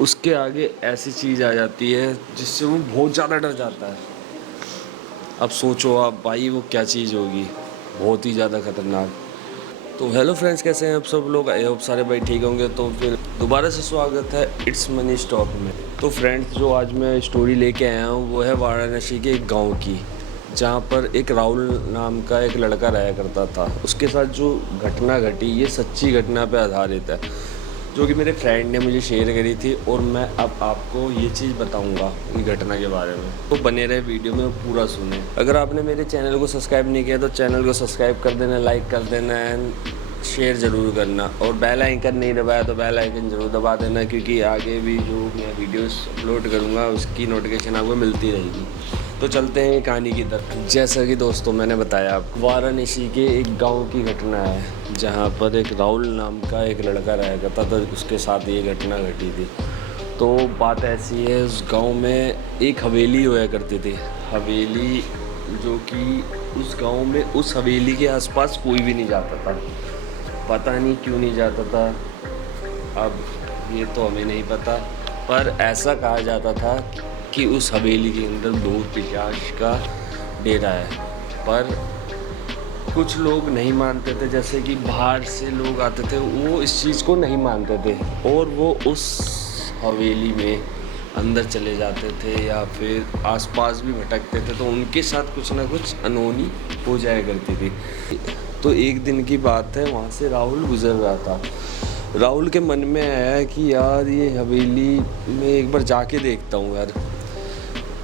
उसके आगे ऐसी चीज़ आ जाती है जिससे वो बहुत ज़्यादा डर जाता है। अब सोचो आप भाई वो क्या चीज़ होगी, बहुत ही ज़्यादा खतरनाक। तो हेलो फ्रेंड्स, कैसे हैं आप सब लोग? आई होप सारे भाई ठीक होंगे। तो फिर दोबारा से स्वागत है इट्स मनी स्टॉक में। तो फ्रेंड्स, जो आज मैं स्टोरी लेके आया हूँ वो है वाराणसी के एक गांव की, जहाँ पर एक राहुल नाम का एक लड़का रहा करता था। उसके साथ जो घटना घटी ये सच्ची घटना पर आधारित है, जो कि मेरे फ्रेंड ने मुझे शेयर करी थी, और मैं अब आपको ये चीज़ बताऊंगा इन घटना के बारे में। तो बने रहे वीडियो में, पूरा सुने। अगर आपने मेरे चैनल को सब्सक्राइब नहीं किया तो चैनल को सब्सक्राइब कर देना, लाइक कर देना एंड शेयर ज़रूर करना, और बेल आइकन नहीं दबाया तो बेल आइकन ज़रूर दबा देना, क्योंकि आगे भी जो मैं वीडियोस अपलोड करूँगा उसकी नोटिफिकेशन आपको मिलती रहेगी। तो चलते हैं कहानी की तरफ। जैसा कि दोस्तों मैंने बताया आपको, वाराणसी के एक गांव की घटना है, जहां पर एक राहुल नाम का एक लड़का रहा करता था। उसके साथ ये घटना घटी थी। तो बात ऐसी है, उस गांव में एक हवेली हुआ करती थी। हवेली जो कि उस गांव में, उस हवेली के आसपास कोई भी नहीं जाता था। पता नहीं क्यों नहीं जाता था, अब ये तो हमें नहीं पता, पर ऐसा कहा जाता था कि उस हवेली के अंदर भूत पिशाच का डेरा है। पर कुछ लोग नहीं मानते थे, जैसे कि बाहर से लोग आते थे, वो इस चीज़ को नहीं मानते थे और वो उस हवेली में अंदर चले जाते थे या फिर आसपास भी भटकते थे, तो उनके साथ कुछ ना कुछ अनहोनी हो जाया करती थी। तो एक दिन की बात है, वहाँ से राहुल गुजर रहा था। राहुल के मन में आया कि यार ये हवेली में एक बार जाके देखता हूँ यार,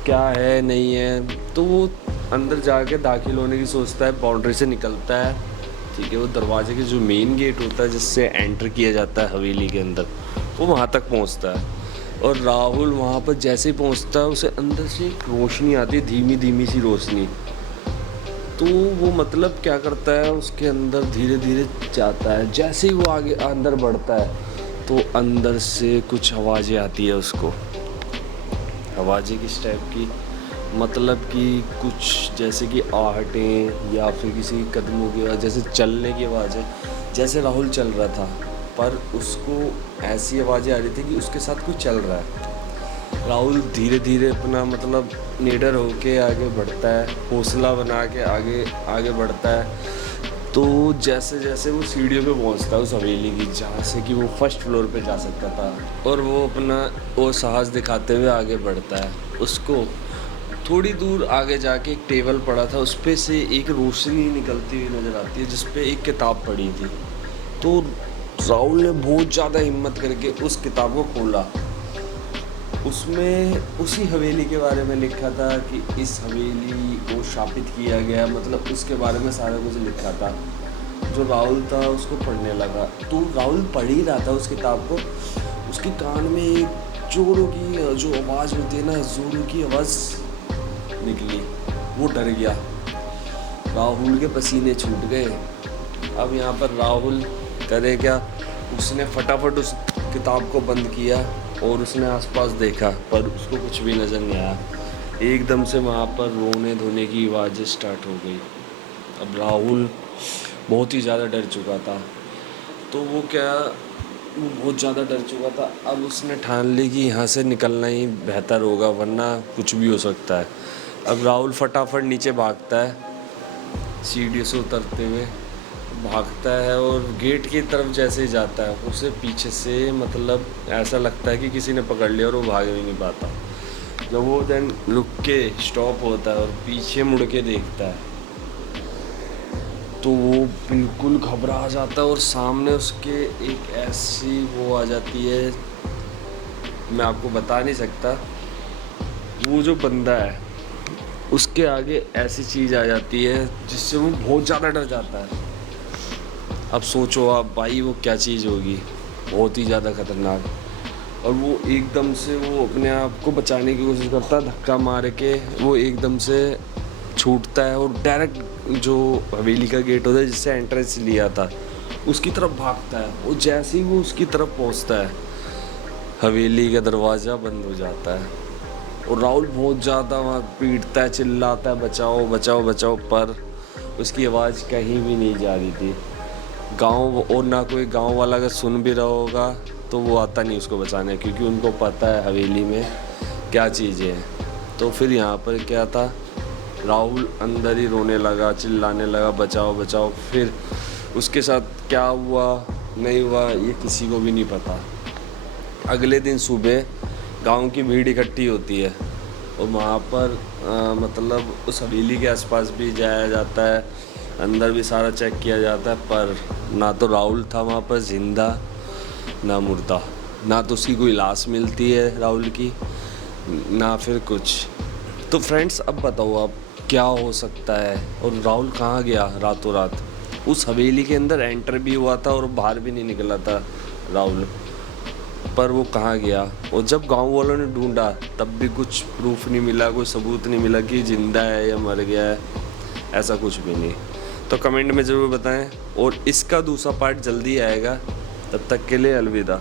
क्या है नहीं है। तो वो अंदर जाके दाखिल होने की सोचता है, बाउंड्री से निकलता है, ठीक है। वो दरवाजे के जो मेन गेट होता है जिससे एंटर किया जाता है हवेली के अंदर, वो वहाँ तक पहुँचता है। और राहुल वहाँ पर जैसे ही पहुँचता है, उसे अंदर से एक रोशनी आती है, धीमी धीमी सी रोशनी। तो वो मतलब क्या करता है, उसके अंदर धीरे धीरे जाता है। जैसे ही वो आगे अंदर बढ़ता है तो अंदर से कुछ आवाज़ें आती है उसको। आवाज़ें किस टाइप की, मतलब कि कुछ जैसे कि आहटें या फिर किसी कदमों की आवाज़, जैसे चलने की आवाज़ है। जैसे राहुल चल रहा था, पर उसको ऐसी आवाज़ें आ रही थी कि उसके साथ कुछ चल रहा है। राहुल धीरे धीरे अपना मतलब निडर होके आगे बढ़ता है, हौसला बना के आगे आगे बढ़ता है। तो जैसे जैसे वो सीढ़ियों पे पहुंचता है उस हवेली की, जहाँ से कि वो फर्स्ट फ्लोर पे जा सकता था, और वो अपना वो साहस दिखाते हुए आगे बढ़ता है। उसको थोड़ी दूर आगे जाके एक टेबल पड़ा था, उस पे से एक रोशनी निकलती हुई नज़र आती है, जिस पे एक किताब पड़ी थी। तो राहुल ने बहुत ज़्यादा हिम्मत करके उस किताब को खोला। उसमें उसी हवेली के बारे में लिखा था कि इस हवेली को शापित किया गया, मतलब उसके बारे में सारा कुछ लिखा था। जो राहुल था उसको पढ़ने लगा, तो राहुल पढ़ ही रहा था उस किताब को। उसके कान में एक जोरों की जो आवाज़ होती है ना, जोरों की आवाज़ निकली। वो डर गया, राहुल के पसीने छूट गए। अब यहाँ पर राहुल करे क्या, उसने फटाफट उस किताब को बंद किया और उसने आसपास देखा, पर उसको कुछ भी नज़र नहीं आया। एकदम से वहाँ पर रोने धोने की आवाज़ें स्टार्ट हो गई। अब राहुल बहुत ही ज़्यादा डर चुका था। तो वो बहुत ज़्यादा डर चुका था। अब उसने ठान ली कि यहाँ से निकलना ही बेहतर होगा, वरना कुछ भी हो सकता है। अब राहुल फटाफट नीचे भागता है, सीढ़ी से उतरते हुए भागता है, और गेट की तरफ जैसे ही जाता है, उसे पीछे से मतलब ऐसा लगता है कि किसी ने पकड़ लिया और वो भाग भी नहीं पाता। जब वो देन रुक के स्टॉप होता है और पीछे मुड़ के देखता है, तो वो बिल्कुल घबरा जाता है, और सामने उसके एक ऐसी वो आ जाती है, मैं आपको बता नहीं सकता। वो जो बंदा है उसके आगे ऐसी चीज़ आ जाती है जिससे वो बहुत ज़्यादा डर जाता है। अब सोचो आप भाई वो क्या चीज़ होगी, बहुत ही ज़्यादा खतरनाक। और वो एकदम से वो अपने आप को बचाने की कोशिश करता है, धक्का मार के वो एकदम से छूटता है और डायरेक्ट जो हवेली का गेट होता है जिससे एंट्रेंस लिया था उसकी तरफ भागता है। और जैसे ही वो उसकी तरफ पहुंचता है, हवेली का दरवाज़ा बंद हो जाता है, और राहुल बहुत ज़्यादा वहाँ पीटता है, चिल्लाता है बचाओ बचाओ बचाओ, पर उसकी आवाज़ कहीं भी नहीं जा रही थी। गांव, और ना कोई गांव वाला अगर सुन भी रहा होगा तो वो आता नहीं उसको बचाने, क्योंकि उनको पता है हवेली में क्या चीज़ें हैं। तो फिर यहाँ पर क्या था, राहुल अंदर ही रोने लगा, चिल्लाने लगा बचाओ बचाओ। फिर उसके साथ क्या हुआ नहीं हुआ ये किसी को भी नहीं पता। अगले दिन सुबह गांव की भीड़ इकट्ठी होती है और वहाँ पर मतलब उस हवेली के आसपास भी जाया जाता है, अंदर भी सारा चेक किया जाता है, पर ना तो राहुल था वहाँ पर ज़िंदा ना मुर्दा, ना तो उसकी कोई लाश मिलती है राहुल की, ना फिर कुछ। तो फ्रेंड्स अब बताओ आप क्या हो सकता है, और राहुल कहाँ गया रातों रात। उस हवेली के अंदर एंटर भी हुआ था और बाहर भी नहीं निकला था राहुल, पर वो कहाँ गया। और जब गांव वालों ने ढूंढा तब भी कुछ प्रूफ नहीं मिला, कोई सबूत नहीं मिला कि ज़िंदा है या मर गया है, ऐसा कुछ भी नहीं। तो कमेंट में ज़रूर बताएं, और इसका दूसरा पार्ट जल्दी आएगा। तब तक के लिए अलविदा।